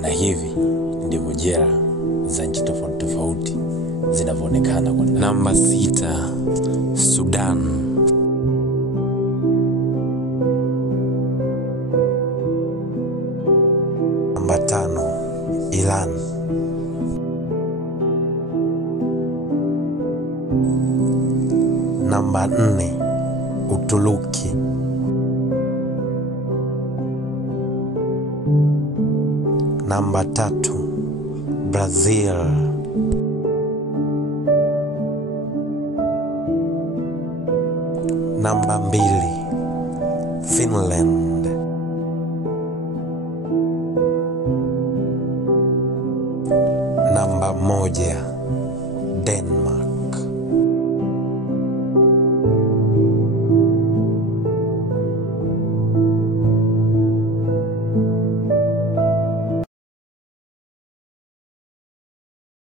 Na hivi ndivyo jela za nchi tofauti tofauti zinavyoonekana kwa ndani. Namba 6, Sudan. Namba 5, Iran. Namba 4, Uturuki. Namba 3, Brazil. Namba 2, Finland. Namba 1, Denmark.